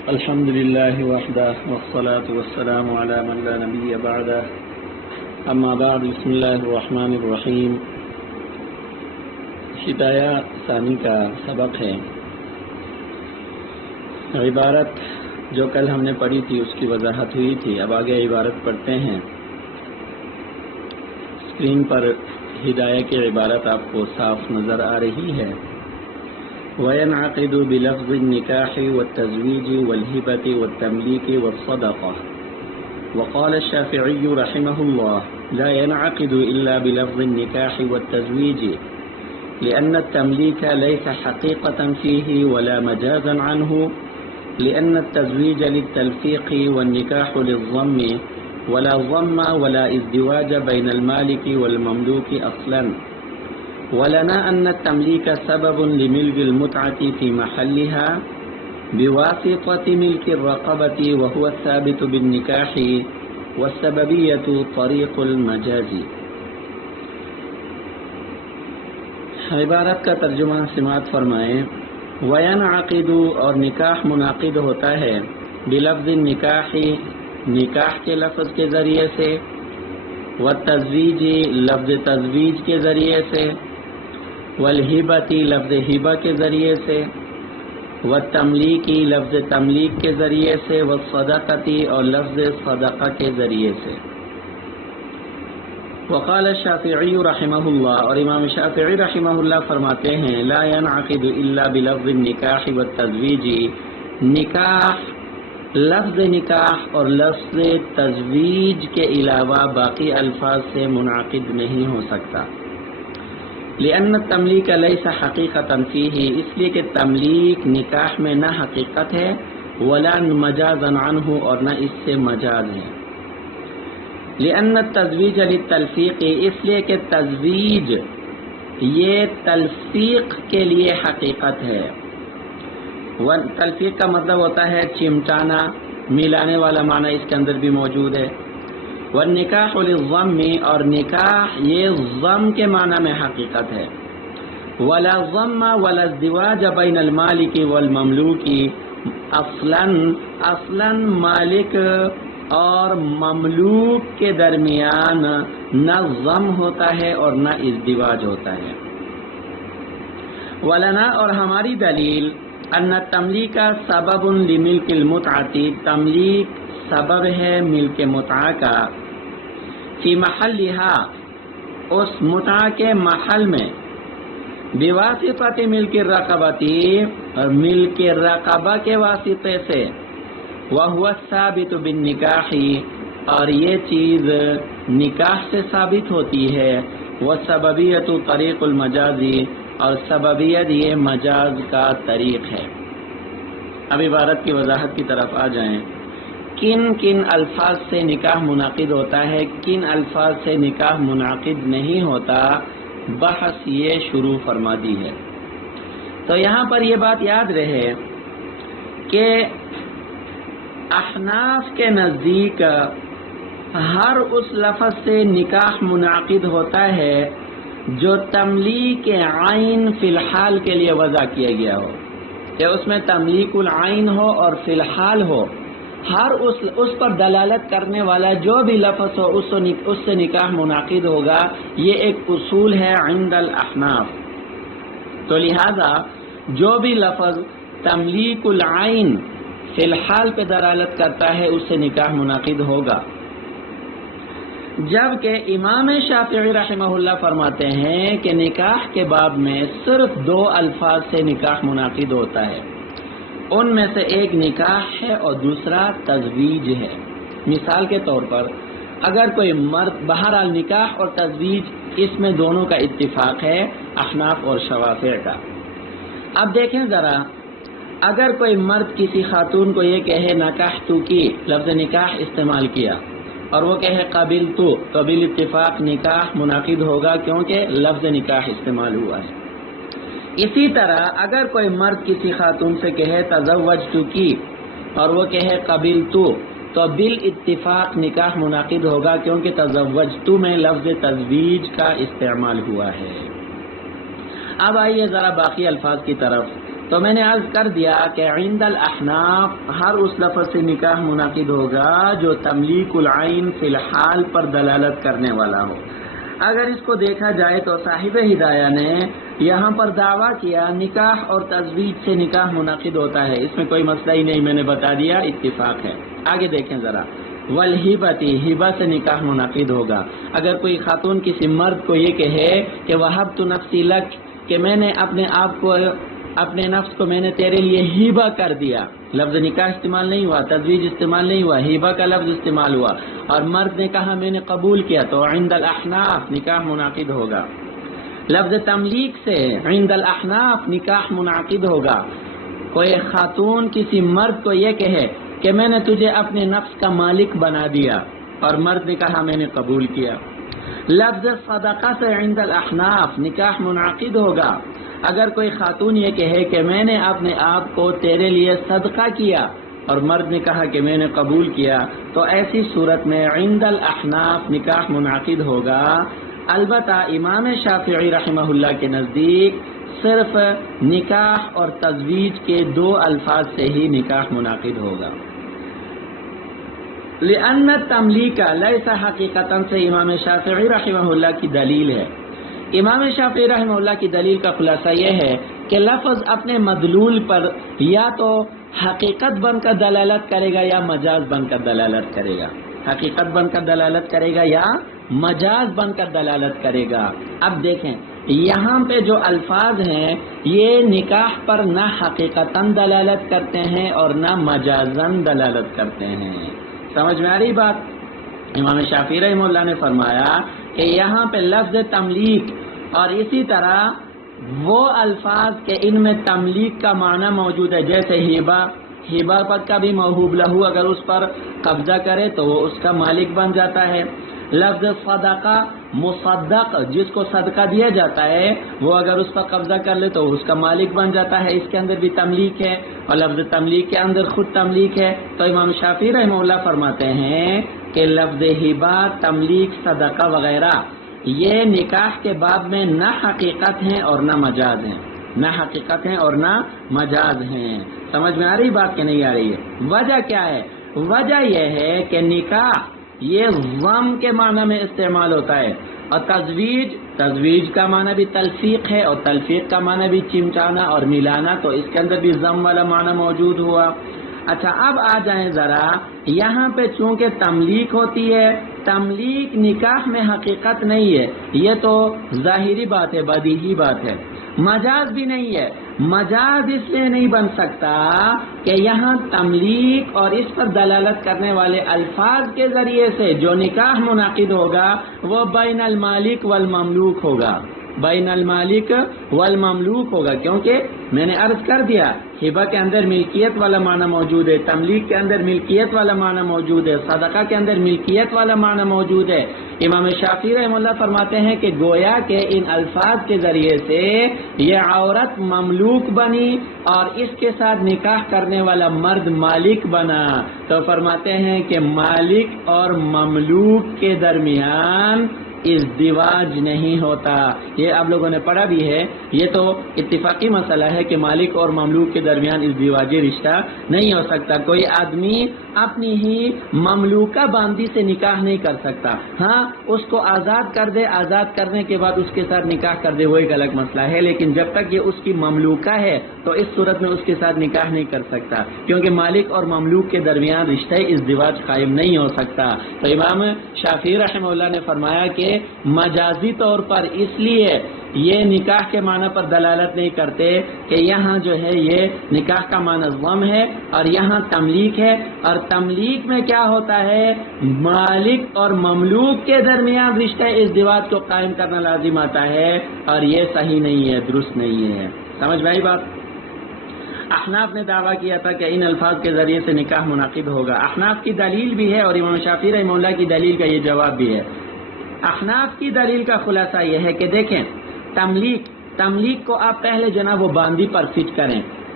الحمد لله وحده والصلاة والسلام على من لا نبي بعده اما بعد بسم الله الرحمن الرحیم۔ ہدایہ ثانی کا سبق ہے۔ عبارت جو کل ہم نے پڑھی تھی اس کی وضاحت ہوئی تھی، اب آگے عبارت پڑھتے ہیں۔ اسکرین پر ہدایہ کی عبارت آپ کو صاف نظر آ رہی ہے۔ وَيَنْعَقِدُ بِلَفْظِ النِّكَاحِ وَالتَّزْوِيجِ وَالْهِبَةِ وَالتَّمْلِيكِ وَالصَّدَقَةِ وقال الشافعي رحمه الله لا ينعقد إلا بلفظ النكاح والتزويج لأن التمليك ليس حقيقة فيه ولا مجازا عنه، لأن التزويج للتلفيق والنكاح للضم ولا ضم ولا ازدواج بين المالك والمملوك أصلا، ولنا أن التمليك سبب لملك المتعة في محلها بواسطة ملك الرقبة وهو الثابت بالنكاح، والسببية طريق المجاز۔ عبارت کا ترجمہ سماعت فرمائیں۔ وَيَنْعَقِدُ اور نکاح منعقد ہوتا ہے، بلفظ النکاح نکاح کے لفظ کے ذریعے سے، والتزویج لفظ تزویج کے ذریعے سے، والہبۃ لفظ ہبہ کے ذریعے سے، والتملیک لفظ تملیک کے ذریعے سے، والصدقۃ اور لفظ صدقہ کے ذریعے سے۔ وقال الشافعی رحمہ اللہ، اور امام شافعی رحمہ اللہ فرماتے ہیں لا ينعقد الا بلفظ النکاح والتزویج، نکاح لفظ نکاح اور لفظ تزویج کے علاوہ باقی الفاظ سے منعقد نہیں ہو سکتا۔ لأن التملیک لیس حقیقتا فیہ، اس لیے کہ تملیک نکاح میں نہ حقیقت ہے، ولا مجازا عنہ اور نہ اس سے مجاز ہے۔ لأن التزویج للتلفیق، اس لیے کہ تزویج یہ تلفیق کے لیے حقیقت ہے۔ تلفیق کا مطلب ہوتا ہے چمٹانا، ملانے والا معنی اس کے اندر بھی موجود ہے۔ والنکاح للضم، اور نکاح یہ ضم کے معنی میں حقیقت ہے۔ ولا ضم ولا ازدواج بین المالک والمملوک، اصلاً مالک اور مملوک کے درمیان نہ ضم ہوتا ہے اور نہ ازدواج ہوتا ہے۔ ولنا، اور ہماری دلیل، ان تملیک سبب لملک المتعۃ، تملیک سبب ہے ملک متعہ کا، فی محلہا، اس متعہ کے محل میں، بواسطۃ ملک الرقبۃ، اور ملک رقبہ کے واسطے سے، وہو الثابت بالنکاح، اور یہ چیز نکاح سے ثابت ہوتی ہے، والسببیۃ طریق المجاز، اور سببیت یہ مجاز کا طریق ہے۔ اب عبارت کی وضاحت کی طرف آ جائیں۔ کن کن الفاظ سے نکاح منعقد ہوتا ہے، کن الفاظ سے نکاح منعقد نہیں ہوتا، بحث یہ شروع فرما دی ہے۔ تو یہاں پر یہ بات یاد رہے کہ احناف کے نزدیک ہر اس لفظ سے نکاح منعقد ہوتا ہے جو تملیک عین فی الحال کے لیے وضع کیا گیا ہو، کہ اس میں تملیک العین ہو اور فی الحال ہو، ہر اس پر دلالت کرنے والا جو بھی لفظ ہو اس سے نکاح منعقد ہوگا۔ یہ ایک اصول ہے عند الاحناف۔ تو لہذا جو بھی لفظ تملیک العین فی الحال پہ دلالت کرتا ہے اس سے نکاح منعقد ہوگا، جبکہ امام شافعی رحمہ اللہ فرماتے ہیں کہ نکاح کے باب میں صرف دو الفاظ سے نکاح منعقد ہوتا ہے، ان میں سے ایک نکاح ہے اور دوسرا تزویج ہے۔ مثال کے طور پر اگر کوئی مرد، بہرحال نکاح اور تزویج اس میں دونوں کا اتفاق ہے احناف اور شوافع کا۔ اب دیکھیں ذرا، اگر کوئی مرد کسی خاتون کو یہ کہے نکاحت کی، لفظ نکاح استعمال کیا، اور وہ کہے قبلت، تو بالاتفاق نکاح منعقد ہوگا کیونکہ لفظ نکاح استعمال ہوا ہے۔ اسی طرح اگر کوئی مرد کسی خاتون سے کہے تزوجت کی، اور وہ کہے قبلت، تو بالاتفاق نکاح منعقد ہوگا کیونکہ تزوجت میں لفظ تزویج کا استعمال ہوا ہے۔ اب آئیے ذرا باقی الفاظ کی طرف۔ تو میں نے عرض کر دیا کہ عند الاحناف ہر اس لفظ سے نکاح منعقد ہوگا جو تملیک العین فی الحال پر دلالت کرنے والا ہو۔ اگر اس کو دیکھا جائے تو صاحب ہدایہ نے یہاں پر دعویٰ کیا نکاح اور تزویج سے نکاح منعقد ہوتا ہے، اس میں کوئی مسئلہ ہی نہیں، میں نے بتا دیا اتفاق ہے۔ آگے دیکھیں ذرا، والہبتی، ہبہ سے نکاح منعقد ہوگا۔ اگر کوئی خاتون کسی مرد کو یہ کہے کہ وہبت نفسی لک، کہ میں نے اپنے آپ کو، اپنے نفس کو میں نے تیرے لیے ہبہ کر دیا، لفظ نکاح استعمال نہیں ہوا، تزویج استعمال نہیں ہوا، ہبہ کا لفظ استعمال ہوا، اور مرد نے کہا میں نے قبول کیا، تو عند الاحناف نکاح منعقد ہوگا۔ لفظ تملیک سے عند الاحناف نکاح منعقد ہوگا۔ کوئی خاتون کسی مرد کو یہ کہے کہ میں نے تجھے اپنے نفس کا مالک بنا دیا، اور مرد نے کہا میں نے قبول کیا۔ لفظ صدقہ سے عند الاحناف نکاح منعقد ہوگا۔ اگر کوئی خاتون یہ کہے کہ میں نے اپنے آپ کو تیرے لیے صدقہ کیا، اور مرد نے کہا کہ میں نے قبول کیا، تو ایسی صورت میں عند الاحناف نکاح منعقد ہوگا۔ البتہ امام شافعی رحمہ اللہ کے نزدیک صرف نکاح اور تزویج کے دو الفاظ سے ہی نکاح منعقد ہوگا۔ لأن التملیک لیس حقیقتاً سے امام شافعی رحمہ اللہ کی دلیل ہے۔ امام شافعی رحمہ اللہ کی دلیل کا خلاصہ یہ ہے کہ لفظ اپنے مدلول پر یا تو حقیقت بن کر دلالت کرے گا یا مجاز بن کر دلالت کرے گا، حقیقت بن کر دلالت کرے گا یا مجاز بن کر دلالت کرے گا۔ اب دیکھیں یہاں پہ جو الفاظ ہیں یہ نکاح پر نہ حقیقتاً دلالت کرتے ہیں اور نہ مجازاً دلالت کرتے ہیں۔ سمجھ میں آ رہی بات؟ امام شافعی رحمہ اللہ نے فرمایا کہ یہاں پہ لفظ تملیک اور اسی طرح وہ الفاظ کہ ان میں تملیک کا معنی موجود ہے، جیسے ہبہ پر کا بھی موہوب لہو اگر اس پر قبضہ کرے تو وہ اس کا مالک بن جاتا ہے۔ لفظ صدقہ، مصدق جس کو صدقہ دیا جاتا ہے، وہ اگر اس پر قبضہ کر لے تو اس کا مالک بن جاتا ہے، اس کے اندر بھی تملیک ہے، اور لفظ تملیک کے اندر خود تملیک ہے۔ تو امام شافعی رحمہ اللہ فرماتے ہیں کہ لفظ ہبہ، تملیک، صدقہ وغیرہ یہ نکاح کے باب میں نہ حقیقت ہیں اور نہ مجاز ہیں، نہ حقیقت ہیں اور نہ مجاز ہیں۔ سمجھ میں آ رہی بات کہ نہیں آ رہی ہے؟ وجہ کیا ہے؟ وجہ یہ ہے کہ نکاح یہ ضم کے معنی میں استعمال ہوتا ہے، اور تزویج کا معنی بھی تلفیق ہے، اور تلفیق کا معنی بھی چمچانا اور ملانا، تو اس کے اندر بھی ضم والا معنی موجود ہوا۔ اچھا اب آ جائیں ذرا یہاں پہ، چونکہ تملیک ہوتی ہے، تملیک نکاح میں حقیقت نہیں ہے، یہ تو ظاہری بات ہے، بدیہی بات ہے۔ مجاز بھی نہیں ہے، مجاز اس لیے نہیں بن سکتا کہ یہاں تملیک اور اس پر دلالت کرنے والے الفاظ کے ذریعے سے جو نکاح منعقد ہوگا وہ بین المالک والمملوک ہوگا، بین المالک والمملوک ہوگا، کیونکہ میں نے عرض کر دیا ہبہ کے اندر ملکیت والا معنی موجود ہے، تملیک کے اندر ملکیت والا معنی موجود ہے، صدقہ کے اندر ملکیت والا معنی موجود ہے۔ امام شافعی رحمہ اللہ فرماتے ہیں کہ گویا کہ ان الفاظ کے ذریعے سے یہ عورت مملوک بنی اور اس کے ساتھ نکاح کرنے والا مرد مالک بنا، تو فرماتے ہیں کہ مالک اور مملوک کے درمیان ازدواج نہیں ہوتا۔ یہ آپ لوگوں نے پڑھا بھی ہے، یہ تو اتفاقی مسئلہ ہے کہ مالک اور مملوک کے درمیان ازدواجی رشتہ نہیں ہو سکتا۔ کوئی آدمی اپنی ہی مملوکہ باندی سے نکاح نہیں کر سکتا، ہاں اس کو آزاد کر دے، آزاد کرنے کے بعد اس کے ساتھ نکاح کر دے، وہ ایک الگ مسئلہ ہے، لیکن جب تک یہ اس کی مملوکہ ہے تو اس صورت میں اس کے ساتھ نکاح نہیں کر سکتا، کیونکہ مالک اور مملوک کے درمیان رشتہ ازدواج قائم نہیں ہو سکتا۔ تو امام شافعی رحمہ اللہ نے فرمایا کہ مجازی طور پر اس لیے یہ نکاح کے معنی پر دلالت نہیں کرتے کہ یہاں جو ہے یہ نکاح کا معنی ضم ہے اور یہاں تملیک ہے، اور تملیک میں کیا ہوتا ہے، مالک اور مملوک کے درمیان رشتہ ازدواج کو قائم کرنا لازم آتا ہے، اور یہ صحیح نہیں ہے، درست نہیں ہے۔ سمجھ میں آئی بات؟ احناف نے دعویٰ کیا تھا کہ ان الفاظ کے ذریعے سے نکاح منعقد ہوگا، احناف کی دلیل بھی ہے اور امام شافعی رحمہ اللہ کی دلیل کا یہ جواب بھی ہے۔ احناف کی دلیل کا خلاصہ یہ ہے کہ دیکھیں تملیک کو آپ پہلے جو نا وہ باندی پر فٹ کریں،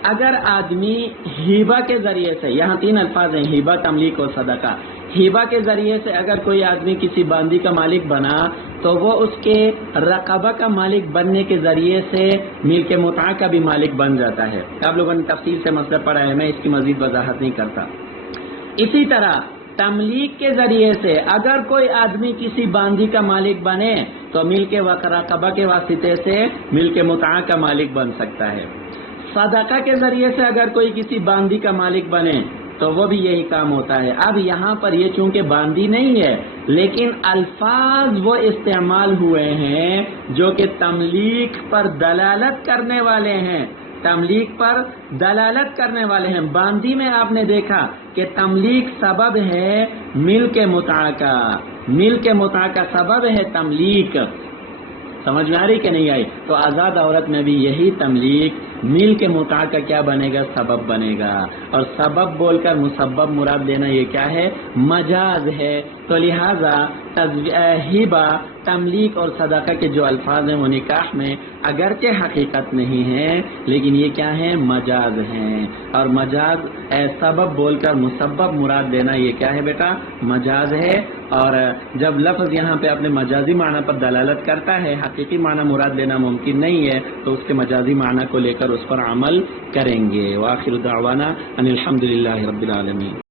اگر آدمی ہیبہ کے ذریعے سے، یہاں تین الفاظ ہیں، ہیبہ، تملیک اور صدقہ، ہیبہ کے ذریعے سے اگر کوئی آدمی کسی باندی کا مالک بنا تو وہ اس کے رقبہ کا مالک بننے کے ذریعے سے ملک متعہ کا بھی مالک بن جاتا ہے۔ آپ لوگوں نے تفصیل سے مسئلہ پڑھا ہے، میں اس کی مزید وضاحت نہیں کرتا۔ اسی طرح تملیک کے ذریعے سے اگر کوئی آدمی کسی باندی کا مالک بنے تو ملک رقبہ کے واسطے سے ملک متعہ کا مالک بن سکتا ہے۔ صدقہ کے ذریعے سے اگر کوئی کسی باندی کا مالک بنے تو وہ بھی یہی کام ہوتا ہے۔ اب یہاں پر یہ چونکہ باندی نہیں ہے لیکن الفاظ وہ استعمال ہوئے ہیں جو کہ تملیک پر دلالت کرنے والے ہیں، تملیک پر دلالت کرنے والے ہیں۔ باندی میں آپ نے دیکھا کہ تملیک سبب ہے ملک متعہ کا، ملک متعہ کا سبب ہے تملیک۔ سمجھ میں آ رہی کہ نہیں آئی؟ تو آزاد عورت میں بھی یہی تملیک ملک متعہ کا کیا بنے گا؟ سبب بنے گا۔ اور سبب بول کر مسبب مراد لینا یہ کیا ہے؟ مجاز ہے۔ تو لہذا ہبہ، تملیک اور صدقہ کے جو الفاظ ہیں وہ نکاح میں اگرچہ حقیقت نہیں ہیں لیکن یہ کیا ہیں؟ مجاز ہیں۔ اور مجاز سبب بول کر مسبب مراد لینا یہ کیا ہے بیٹا؟ مجاز ہے۔ اور جب لفظ یہاں پہ اپنے مجازی معنی پر دلالت کرتا ہے، حقیقی معنی مراد لینا ممکن نہیں ہے، تو اس کے مجازی معنی کو لے کر اس پر عمل کریں گے۔ وآخر دعوانا ان الحمدللہ رب العالمین۔